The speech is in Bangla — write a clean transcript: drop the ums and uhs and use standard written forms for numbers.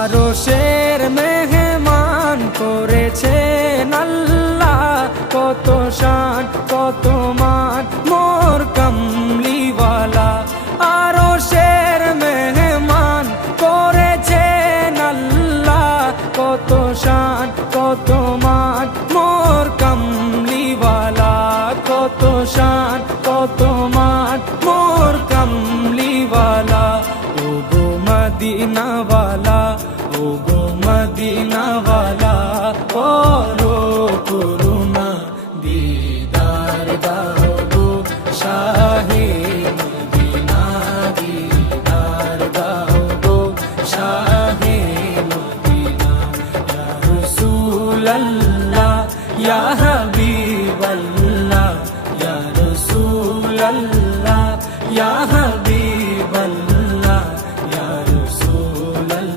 আরশের মেহমান করেছেন আল্লাহ, কত শান কত মান মোর কামলিওয়ালা। আরশের মেহমান করেছেন আল্লাহ, কত শান কত মান মোর কামলিওয়ালা, কত শান কত মান মোর কামলিওয়ালা। ও গো মদিনাওয়ালা, ও গো মদিনাওয়ালা, করো করুণা দিদার দাও গো শাহে মদিনা, দিদার দাও গো শাহে মদিনা। ইয়া রাসূলুল্লাহ ইয়া